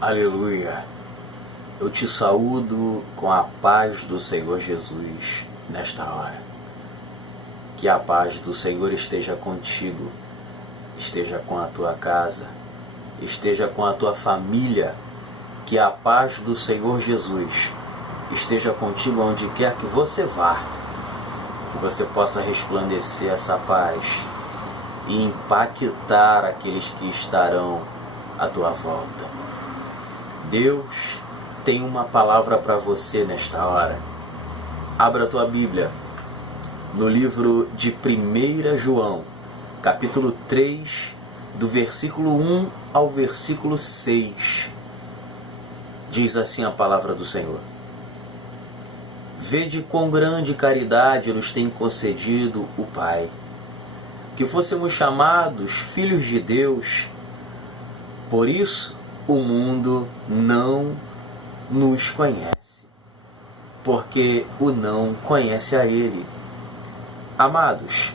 Aleluia! Eu te saúdo com a paz do Senhor Jesus nesta hora. Que a paz do Senhor esteja contigo, esteja com a tua casa, esteja com a tua família. Que a paz do Senhor Jesus esteja contigo onde quer que você vá. Que você possa resplandecer essa paz e impactar aqueles que estarão à tua volta. Deus tem uma palavra para você nesta hora. Abra a tua Bíblia no livro de 1 João, capítulo 3, do versículo 1 ao versículo 6. Diz assim a palavra do Senhor: Vede quão grande caridade nos tem concedido o Pai, que fôssemos chamados filhos de Deus. Por isso o mundo não nos conhece, porque o não conhece a Ele. Amados,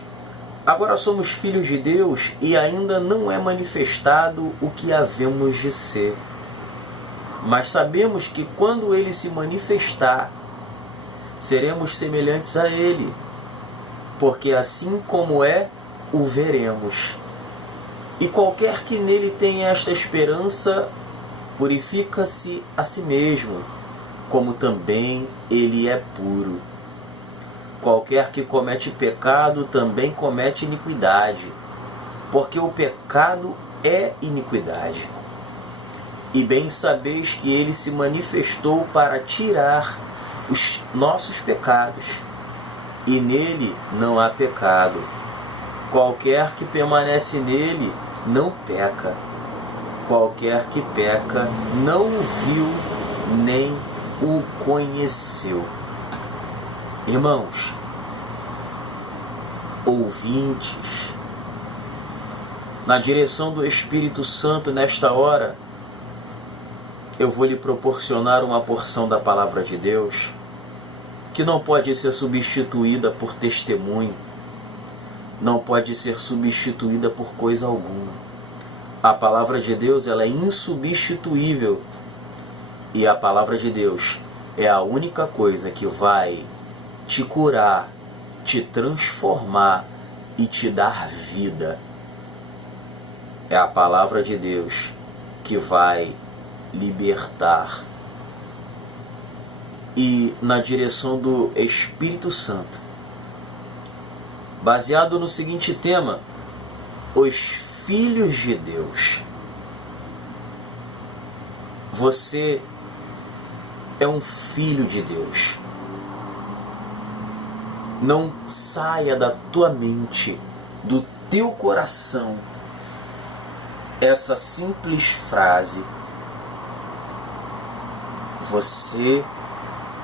agora somos filhos de Deus e ainda não é manifestado o que havemos de ser. Mas sabemos que quando Ele se manifestar, seremos semelhantes a Ele, porque assim como é, o veremos. E qualquer que nele tenha esta esperança, purifica-se a si mesmo, como também ele é puro. Qualquer que comete pecado também comete iniquidade, porque o pecado é iniquidade. E bem sabeis que ele se manifestou para tirar os nossos pecados, e nele não há pecado. Qualquer que permanece nele não peca. Qualquer que peca não o viu nem o conheceu. Irmãos, ouvintes, na direção do Espírito Santo nesta hora, eu vou lhe proporcionar uma porção da palavra de Deus que não pode ser substituída por testemunho, não pode ser substituída por coisa alguma. A palavra de Deus, ela é insubstituível, e a palavra de Deus é a única coisa que vai te curar, te transformar e te dar vida. É a palavra de Deus que vai libertar. E na direção do Espírito Santo, baseado no seguinte tema: os filhos de Deus. Você é um filho de Deus. Não saia da tua mente, do teu coração, essa simples frase: você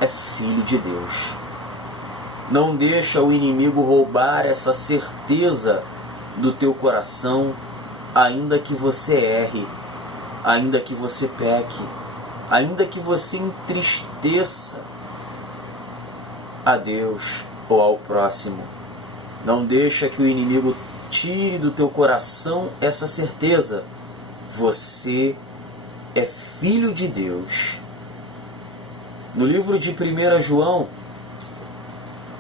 é filho de Deus. Não deixa o inimigo roubar essa certeza do teu coração, ainda que você erre, ainda que você peque, ainda que você entristeça a Deus ou ao próximo. Não deixa que o inimigo tire do teu coração essa certeza. Você é filho de Deus. No livro de 1 João,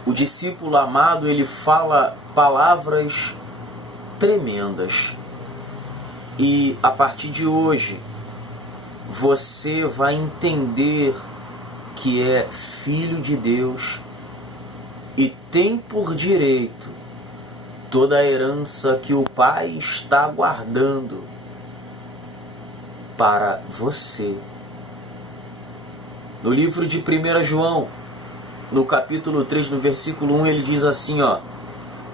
o discípulo amado, ele fala palavras tremendas. E a partir de hoje, você vai entender que é filho de Deus e tem por direito toda a herança que o Pai está guardando para você. No livro de 1 João, no capítulo 3, no versículo 1, ele diz assim,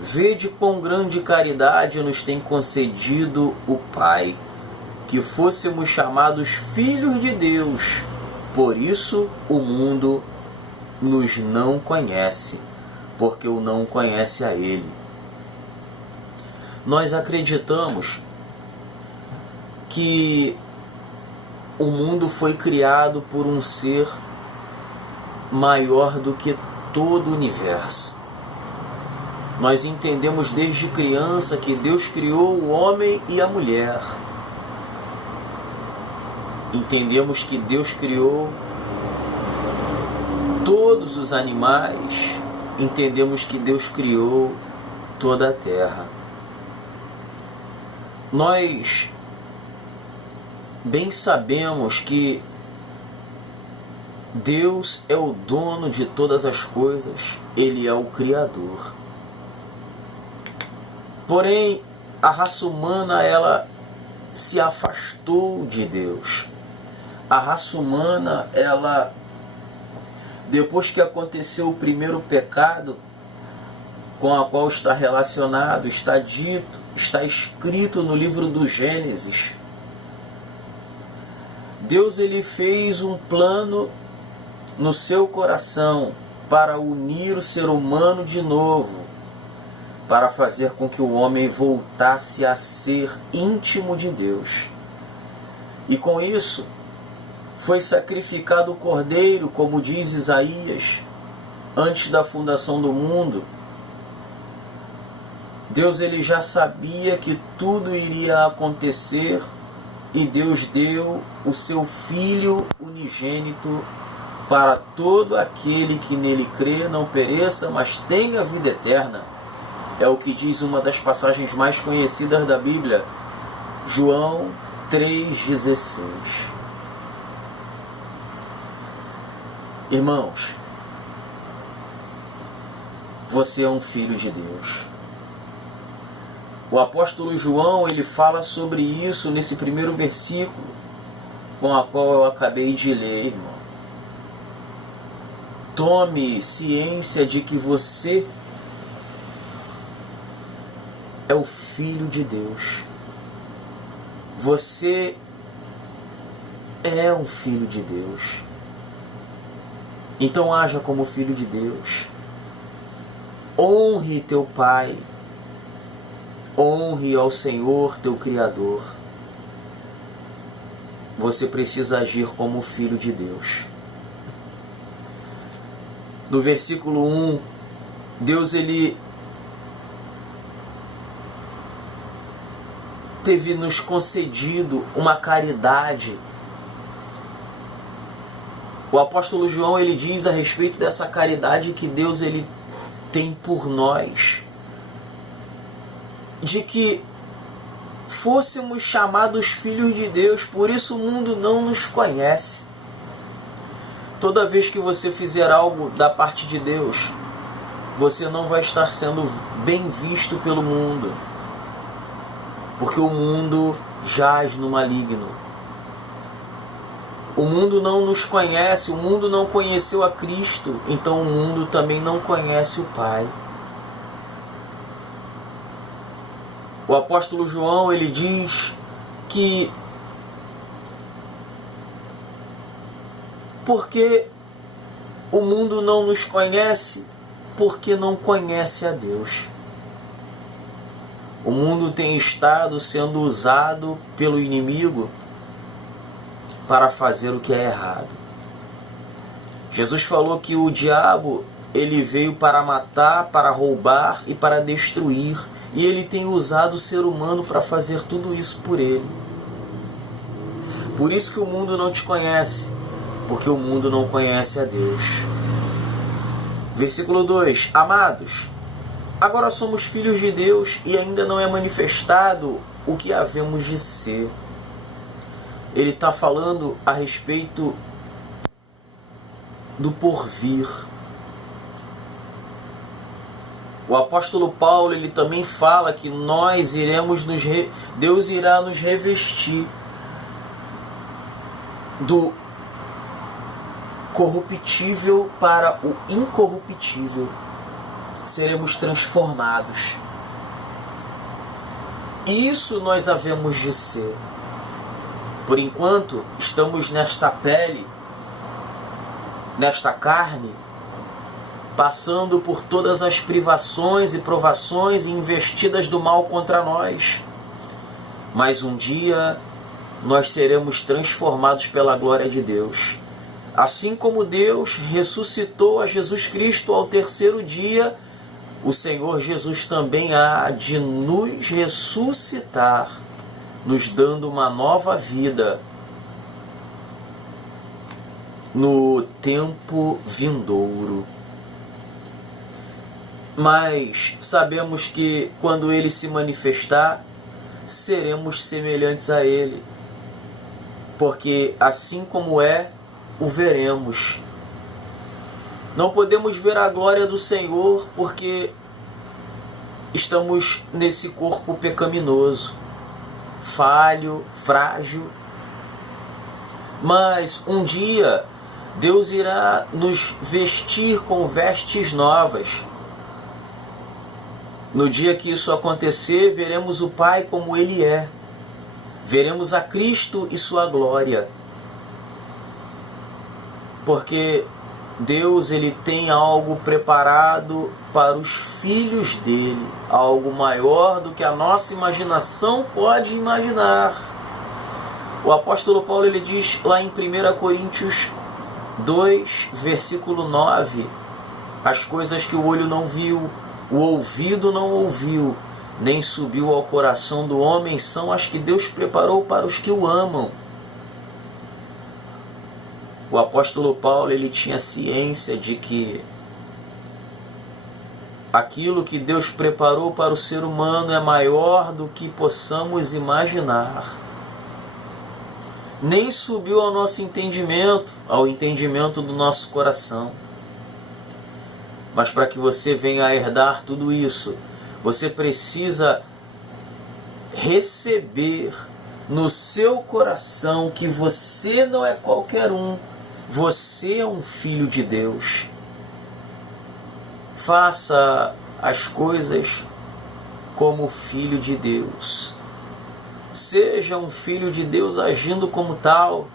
Vede quão grande caridade nos tem concedido o Pai, que fôssemos chamados filhos de Deus. Por isso o mundo nos não conhece, porque o não conhece a Ele. Nós acreditamos que o mundo foi criado por um ser maior do que todo o universo. Nós entendemos desde criança que Deus criou o homem e a mulher. entendemos que Deus criou todos os animais, entendemos que Deus criou toda a terra. Nós bem sabemos que Deus é o dono de todas as coisas, Ele é o Criador. Porém, a raça humana, ela se afastou de Deus. A raça humana, ela, depois que aconteceu o primeiro pecado, com a qual está relacionado, está dito, está escrito no livro do Gênesis, Deus ele fez um plano no seu coração para unir o ser humano de novo, para fazer com que o homem voltasse a ser íntimo de Deus. E com isso, foi sacrificado o cordeiro, como diz Isaías, antes da fundação do mundo. Deus ele já sabia que tudo iria acontecer e Deus deu o seu Filho unigênito para todo aquele que nele crê, não pereça, mas tenha vida eterna. É o que diz uma das passagens mais conhecidas da Bíblia, João 3,16. Irmãos, você é um filho de Deus. O apóstolo João, ele fala sobre isso nesse primeiro versículo, com a qual eu acabei de ler, irmão. Tome ciência de que você é o filho de Deus. Você é um filho de Deus. Então haja como filho de Deus. Honre teu pai. Honre ao Senhor teu Criador. Você precisa agir como filho de Deus. No versículo 1, Deus ele teve nos concedido uma caridade. O apóstolo João ele diz a respeito dessa caridade que Deus ele tem por nós, de que fôssemos chamados filhos de Deus, por isso o mundo não nos conhece. Toda vez que você fizer algo da parte de Deus, você não vai estar sendo bem visto pelo mundo, porque o mundo jaz no maligno. O mundo não nos conhece, o mundo não conheceu a Cristo, então o mundo também não conhece o Pai. O apóstolo João, ele diz que porque o mundo não nos conhece, porque não conhece a Deus. O mundo tem estado sendo usado pelo inimigo para fazer o que é errado. Jesus falou que o diabo, ele veio para matar, para roubar e para destruir. E ele tem usado o ser humano para fazer tudo isso por ele. Por isso que o mundo não te conhece, porque o mundo não conhece a Deus. Versículo 2. Amados, agora somos filhos de Deus e ainda não é manifestado o que havemos de ser. Ele está falando a respeito do porvir. O apóstolo Paulo ele também fala que Deus irá nos revestir do corruptível para o incorruptível. Seremos transformados. Isso nós havemos de ser. Por enquanto, estamos nesta pele, nesta carne, passando por todas as privações e provações e investidas do mal contra nós. Mas um dia nós seremos transformados pela glória de Deus. Assim como Deus ressuscitou a Jesus Cristo ao terceiro dia, o Senhor Jesus também há de nos ressuscitar, nos dando uma nova vida, no tempo vindouro. Mas sabemos que quando Ele se manifestar, seremos semelhantes a Ele, porque assim como é, o veremos. Não podemos ver a glória do Senhor porque estamos nesse corpo pecaminoso, falho, frágil. Mas um dia Deus irá nos vestir com vestes novas. No dia que isso acontecer, veremos o Pai como Ele é. Veremos a Cristo e sua glória. Porque Deus, Ele tem algo preparado para os filhos dele. Algo maior do que a nossa imaginação pode imaginar. O apóstolo Paulo, ele diz lá em 1 Coríntios 2, versículo 9, as coisas que o olho não viu, o ouvido não ouviu, nem subiu ao coração do homem, são as que Deus preparou para os que o amam. O apóstolo Paulo, ele tinha ciência de que aquilo que Deus preparou para o ser humano é maior do que possamos imaginar. Nem subiu ao nosso entendimento, ao entendimento do nosso coração. Mas para que você venha a herdar tudo isso, você precisa receber no seu coração que você não é qualquer um, você é um filho de Deus. Faça as coisas como filho de Deus. Seja um filho de Deus agindo como tal,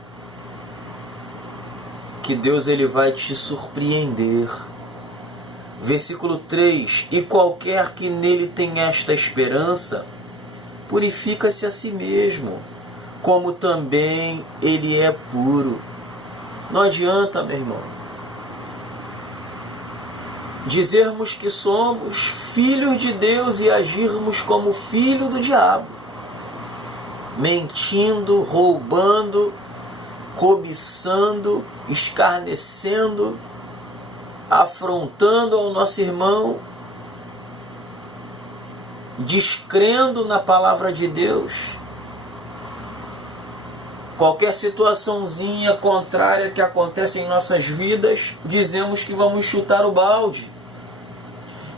que Deus, ele vai te surpreender. Versículo 3: e qualquer que nele tem esta esperança, purifica-se a si mesmo, como também ele é puro. Não adianta, meu irmão, dizermos que somos filhos de Deus e agirmos como filho do diabo, mentindo, roubando, cobiçando, escarnecendo, afrontando ao nosso irmão, descrendo na palavra de Deus. Qualquer situaçãozinha contrária que acontece em nossas vidas, dizemos que vamos chutar o balde.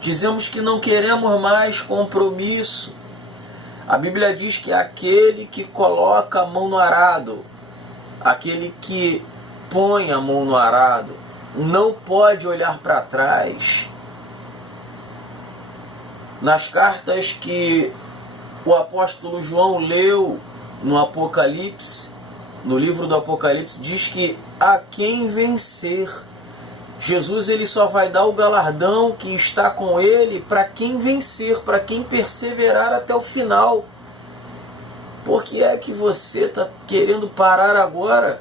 Dizemos que não queremos mais compromisso. A Bíblia diz que aquele que coloca a mão no arado, aquele que põe a mão no arado, não pode olhar para trás. Nas cartas que o apóstolo João leu no Apocalipse, no livro do Apocalipse, diz que a quem vencer, Jesus, ele só vai dar o galardão que está com ele para quem vencer, para quem perseverar até o final. Por que é que você está querendo parar agora,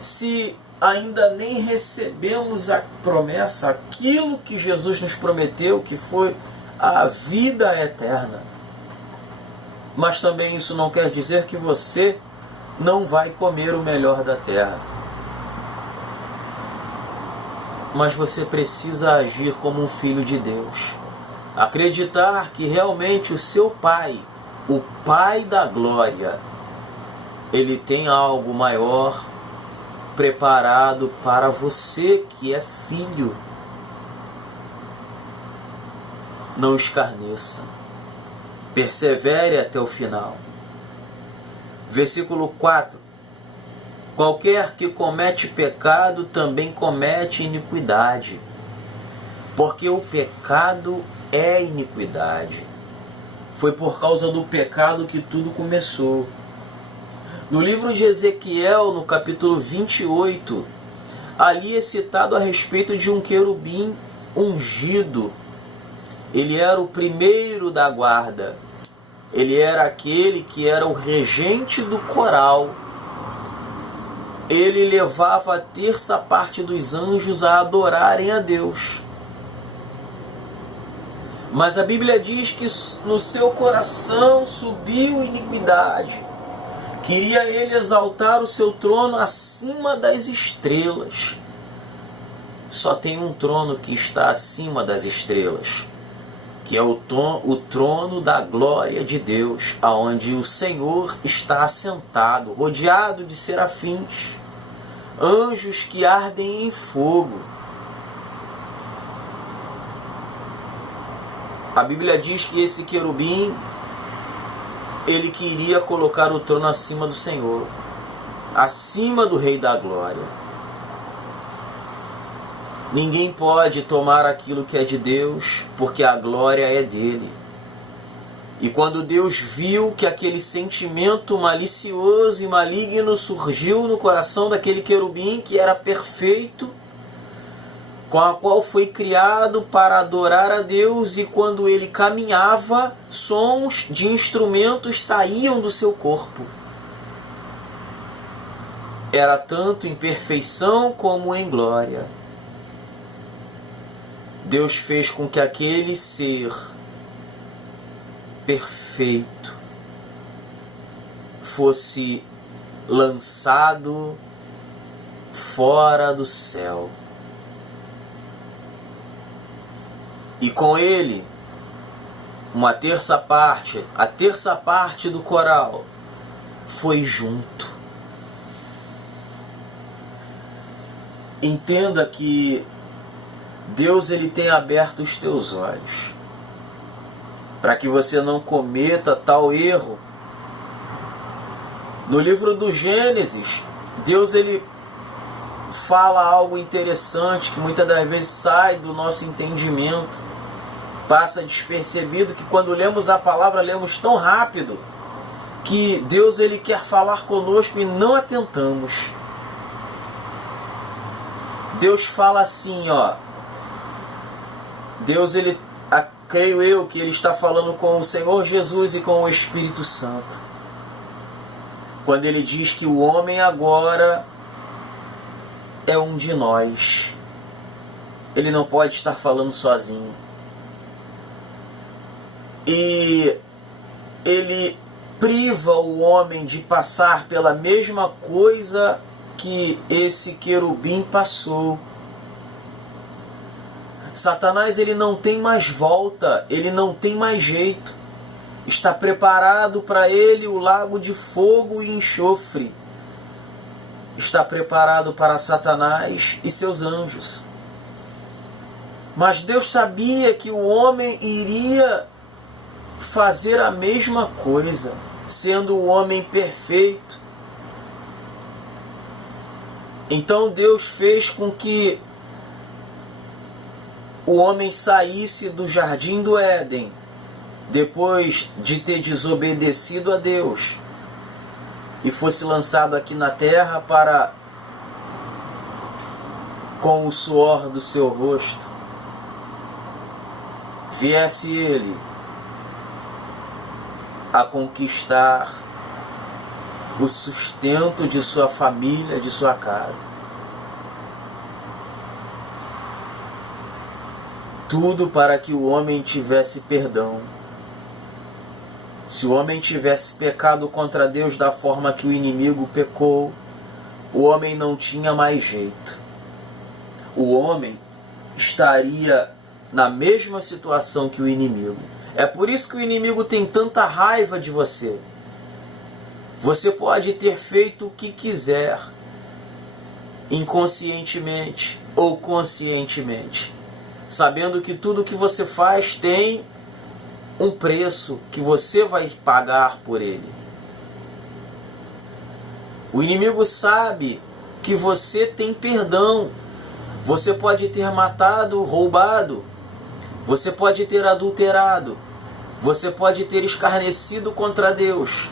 se ainda nem recebemos a promessa, aquilo que Jesus nos prometeu, que foi a vida eterna? Mas também isso não quer dizer que você não vai comer o melhor da terra. Mas você precisa agir como um filho de Deus. Acreditar que realmente o seu Pai, o Pai da glória, ele tem algo maior preparado para você que é filho. Não escarneça. Persevere até o final. Versículo 4. Qualquer que comete pecado também comete iniquidade, porque o pecado é iniquidade. Foi por causa do pecado que tudo começou. No livro de Ezequiel, no capítulo 28, ali é citado a respeito de um querubim ungido. Ele era o primeiro da guarda. Ele era aquele que era o regente do coral. Ele levava a terça parte dos anjos a adorarem a Deus. Mas a Bíblia diz que no seu coração subiu iniquidade. Queria ele exaltar o seu trono acima das estrelas. Só tem um trono que está acima das estrelas, que é o trono da glória de Deus, aonde o Senhor está assentado, rodeado de serafins, anjos que ardem em fogo. A Bíblia diz que esse querubim, ele queria colocar o trono acima do Senhor, acima do Rei da Glória. Ninguém pode tomar aquilo que é de Deus, porque a glória é dele. E quando Deus viu que aquele sentimento malicioso e maligno surgiu no coração daquele querubim, que era perfeito, com a qual foi criado para adorar a Deus, e quando ele caminhava, sons de instrumentos saíam do seu corpo. Era tanto em perfeição como em glória. Deus fez com que aquele ser perfeito fosse lançado fora do céu. E com ele, a terça parte do coral foi junto. Entenda que Deus, ele tem aberto os teus olhos para que você não cometa tal erro. No livro do Gênesis, Deus, ele fala algo interessante que muitas das vezes sai do nosso entendimento, passa despercebido, que quando lemos a palavra, lemos tão rápido que Deus, ele quer falar conosco e não atentamos. Deus fala assim, Deus, ele, creio eu que ele está falando com o Senhor Jesus e com o Espírito Santo, quando ele diz que o homem agora é um de nós. Ele não pode estar falando sozinho. E ele priva o homem de passar pela mesma coisa que esse querubim passou. Satanás, ele não tem mais volta, ele não tem mais jeito. Está preparado para ele o lago de fogo e enxofre. Está preparado para Satanás e seus anjos. Mas Deus sabia que o homem iria fazer a mesma coisa, sendo o homem perfeito. Então Deus fez com que o homem saísse do jardim do Éden, depois de ter desobedecido a Deus, e fosse lançado aqui na terra para, com o suor do seu rosto, viesse ele a conquistar o sustento de sua família, de sua casa. Tudo para que o homem tivesse perdão. Se o homem tivesse pecado contra Deus da forma que o inimigo pecou, o homem não tinha mais jeito. O homem estaria na mesma situação que o inimigo. É por isso que o inimigo tem tanta raiva de você. Você pode ter feito o que quiser, inconscientemente ou conscientemente, sabendo que tudo que você faz tem um preço que você vai pagar por ele. O inimigo sabe que você tem perdão. Você pode ter matado, roubado. Você pode ter adulterado. Você pode ter escarnecido contra Deus.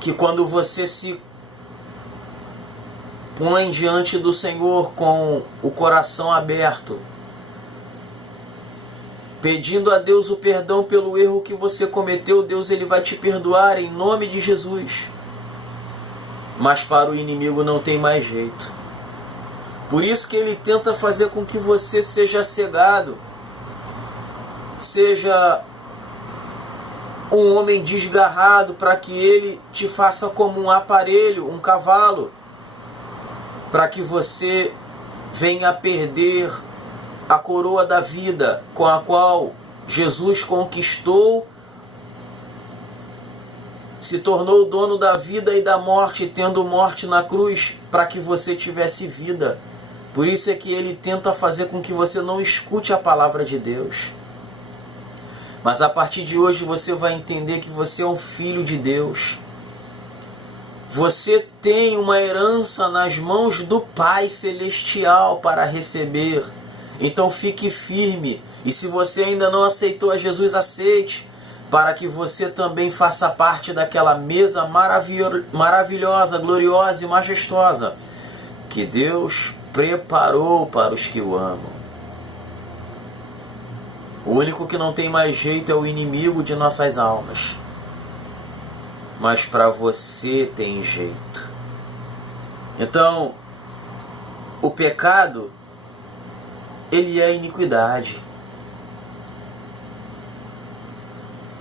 Que quando você se põe diante do Senhor com o coração aberto, pedindo a Deus o perdão pelo erro que você cometeu, Deus, ele vai te perdoar em nome de Jesus. Mas para o inimigo não tem mais jeito. Por isso que ele tenta fazer com que você seja cegado, seja um homem desgarrado para que ele te faça como um aparelho, um cavalo, para que você venha a perder a coroa da vida com a qual Jesus conquistou, se tornou dono da vida e da morte, tendo morte na cruz, para que você tivesse vida. Por isso é que ele tenta fazer com que você não escute a palavra de Deus. Mas a partir de hoje você vai entender que você é um filho de Deus. Você tem uma herança nas mãos do Pai Celestial para receber. Então fique firme. E se você ainda não aceitou a Jesus, aceite, para que você também faça parte daquela mesa maravilhosa, gloriosa e majestosa que Deus preparou para os que o amam. O único que não tem mais jeito é o inimigo de nossas almas. Mas para você tem jeito. Então, o pecado, ele é iniquidade.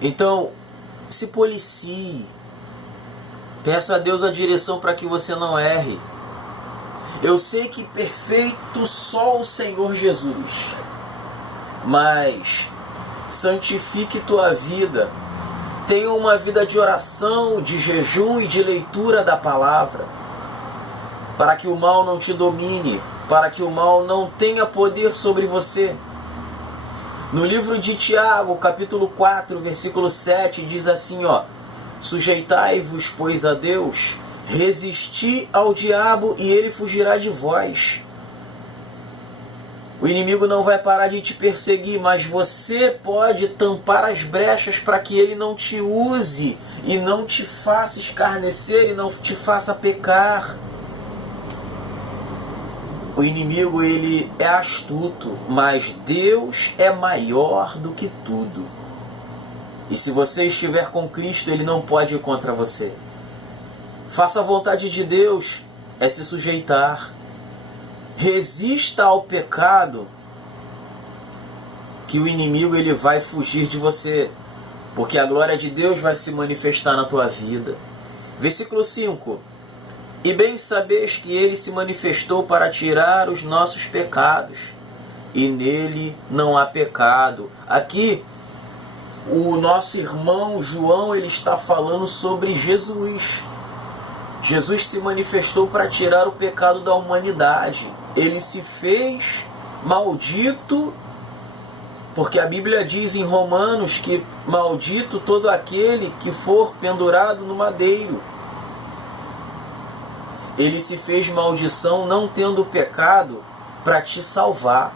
Então, se policie. Peça a Deus a direção para que você não erre. Eu sei que perfeito só o Senhor Jesus. Mas santifique tua vida. Tenha uma vida de oração, de jejum e de leitura da palavra. Para que o mal não te domine. Para que o mal não tenha poder sobre você. No livro de Tiago, capítulo 4, versículo 7, diz assim, sujeitai-vos, pois, a Deus, resisti ao diabo e ele fugirá de vós. O inimigo não vai parar de te perseguir, mas você pode tampar as brechas para que ele não te use e não te faça escarnecer e não te faça pecar. O inimigo, ele é astuto, mas Deus é maior do que tudo. E se você estiver com Cristo, ele não pode ir contra você. Faça a vontade de Deus, é se sujeitar. Resista ao pecado, que o inimigo ele vai fugir de você, porque a glória de Deus vai se manifestar na tua vida. Versículo 5. E bem sabeis que ele se manifestou para tirar os nossos pecados, e nele não há pecado. Aqui, o nosso irmão João, ele está falando sobre Jesus. Jesus se manifestou para tirar o pecado da humanidade. Ele se fez maldito, porque a Bíblia diz em Romanos que maldito todo aquele que for pendurado no madeiro. Ele se fez maldição não tendo pecado para te salvar,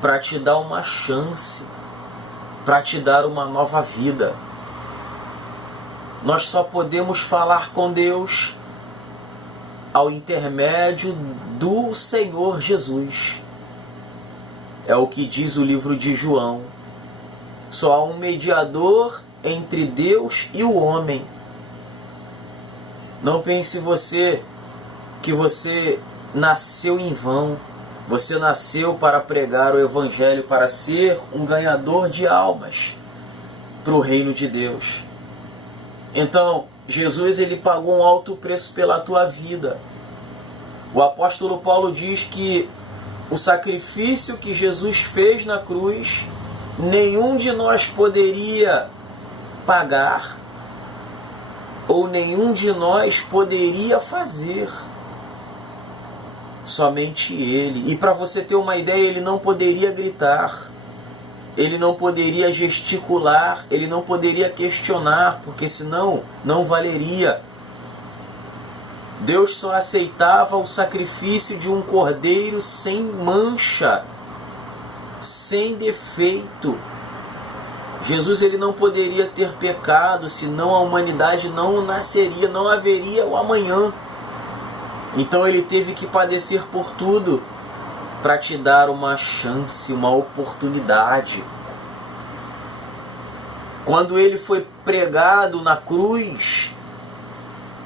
para te dar uma chance, para te dar uma nova vida. Nós só podemos falar com Deus ao intermédio do Senhor Jesus. É o que diz o livro de João. Só há um mediador entre Deus e o homem. Não pense que você nasceu em vão. Você nasceu para pregar o Evangelho, para ser um ganhador de almas para o reino de Deus. Então, Jesus ele pagou um alto preço pela tua vida. O apóstolo Paulo diz que o sacrifício que Jesus fez na cruz, nenhum de nós poderia pagar, ou nenhum de nós poderia fazer. Somente Ele. E para você ter uma ideia, Ele não poderia gritar, Ele não poderia gesticular, Ele não poderia questionar, porque senão não valeria. Deus só aceitava o sacrifício de um cordeiro sem mancha, sem defeito. Jesus ele não poderia ter pecado, senão a humanidade não nasceria, não haveria o amanhã. Então ele teve que padecer por tudo para te dar uma chance, uma oportunidade. Quando ele foi pregado na cruz,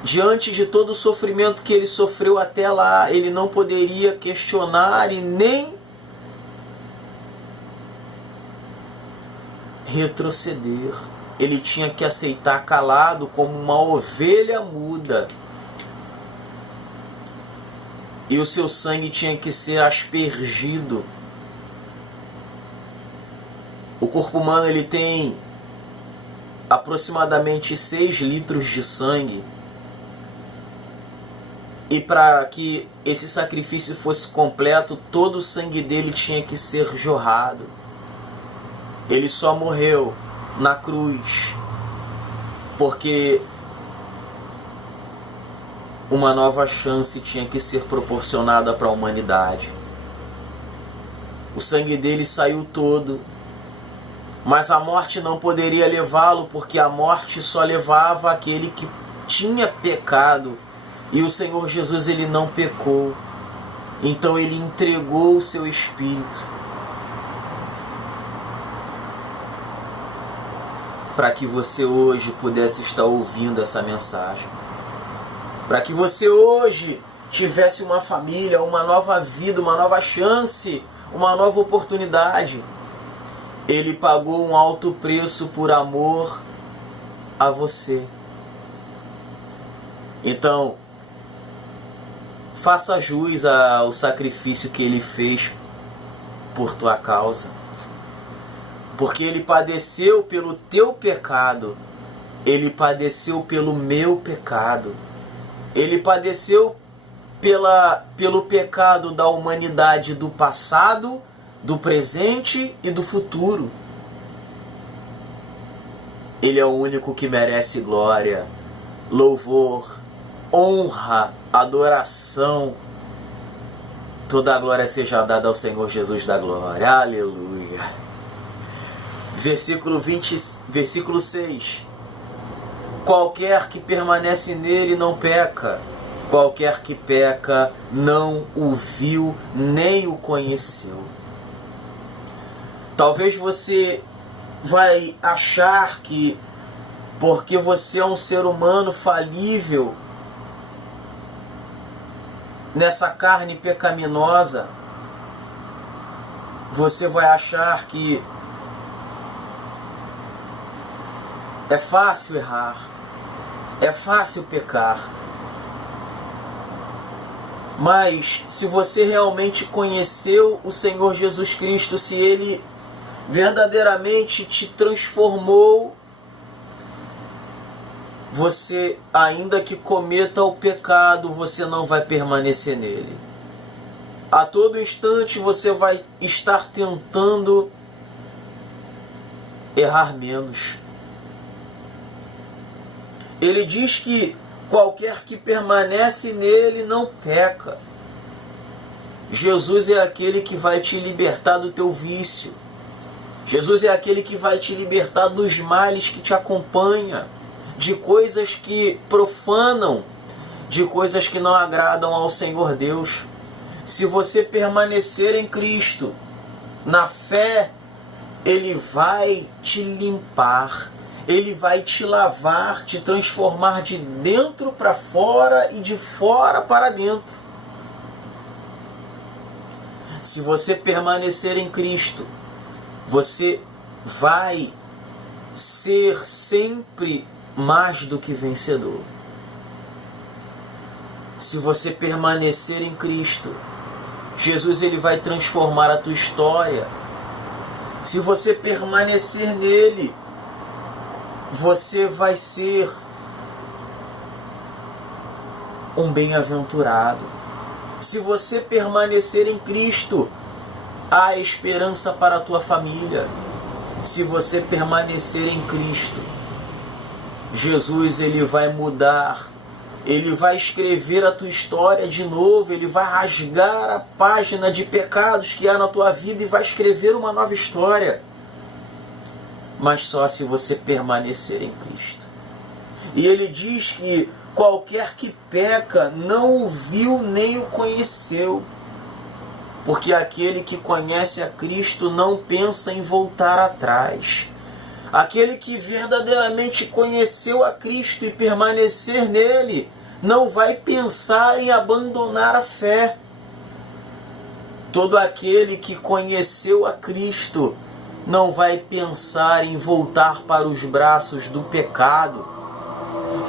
diante de todo o sofrimento que ele sofreu até lá, ele não poderia questionar e nem retroceder. ele tinha que aceitar calado como uma ovelha muda. E o seu sangue tinha que ser aspergido. O corpo humano ele tem aproximadamente 6 litros de sangue. E para que esse sacrifício fosse completo, todo o sangue dele tinha que ser jorrado. Ele só morreu na cruz porque uma nova chance tinha que ser proporcionada para a humanidade. O sangue dele saiu todo, mas a morte não poderia levá-lo, porque a morte só levava aquele que tinha pecado. E o Senhor Jesus, ele não pecou. Então ele entregou o seu espírito para que você hoje pudesse estar ouvindo essa mensagem. Para que você hoje tivesse uma família, uma nova vida, uma nova chance, uma nova oportunidade. Ele pagou um alto preço por amor a você. Então, faça jus ao sacrifício que ele fez por tua causa. Porque ele padeceu pelo teu pecado. Ele padeceu pelo meu pecado. Ele padeceu pelo pecado da humanidade do passado, do presente e do futuro. Ele é o único que merece glória, louvor, honra, adoração. Toda a glória seja dada ao Senhor Jesus da glória. Aleluia. Versículo 6. Qualquer que permanece nele não peca. Qualquer que peca não o viu nem o conheceu. Talvez você vai achar que porque você é um ser humano falível nessa carne pecaminosa, você vai achar que é fácil errar, é fácil pecar. Mas se você realmente conheceu o Senhor Jesus Cristo, se Ele verdadeiramente te transformou, você, ainda que cometa o pecado, você não vai permanecer nele. A todo instante você vai estar tentando errar menos. Ele diz que qualquer que permanece nele não peca. Jesus é aquele que vai te libertar do teu vício. Jesus é aquele que vai te libertar dos males que te acompanham, de coisas que profanam, de coisas que não agradam ao Senhor Deus. Se você permanecer em Cristo, na fé, Ele vai te limpar, Ele vai te lavar, te transformar de dentro para fora e de fora para dentro. Se você permanecer em Cristo, você vai ser sempre mais do que vencedor. Se você permanecer em Cristo, Jesus ele vai transformar a tua história. Se você permanecer nele, você vai ser um bem-aventurado. Se você permanecer em Cristo, há esperança para a tua família. Se você permanecer em Cristo, Jesus ele vai mudar, ele vai escrever a tua história de novo, ele vai rasgar a página de pecados que há na tua vida e vai escrever uma nova história. Mas só se você permanecer em Cristo. E ele diz que qualquer que peca não o viu nem o conheceu. Porque aquele que conhece a Cristo não pensa em voltar atrás. Aquele que verdadeiramente conheceu a Cristo e permanecer nele, não vai pensar em abandonar a fé. Todo aquele que conheceu a Cristo não vai pensar em voltar para os braços do pecado,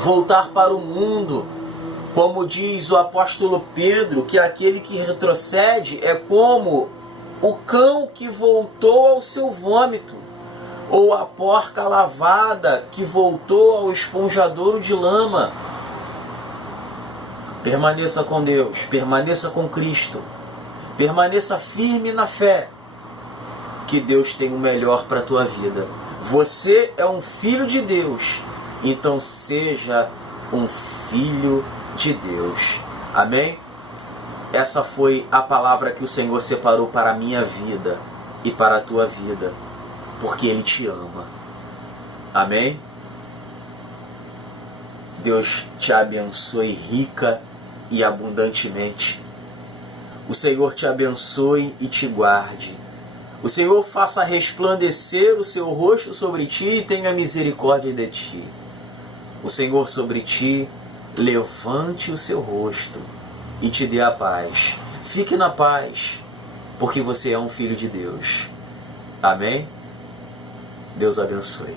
voltar para o mundo. Como diz o apóstolo Pedro, que aquele que retrocede é como o cão que voltou ao seu vômito, ou a porca lavada que voltou ao esponjadouro de lama. Permaneça com Deus, permaneça com Cristo, permaneça firme na fé, que Deus tem o melhor para a tua vida. Você é um filho de Deus, então seja um filho de Deus. Amém? Essa foi a palavra que o Senhor separou para a minha vida e para a tua vida, porque Ele te ama. Amém? Deus te abençoe rica e abundantemente. O Senhor te abençoe e te guarde. O Senhor faça resplandecer o seu rosto sobre ti e tenha misericórdia de ti. O Senhor sobre ti levante o seu rosto e te dê a paz. Fique na paz, porque você é um filho de Deus. Amém? Deus abençoe.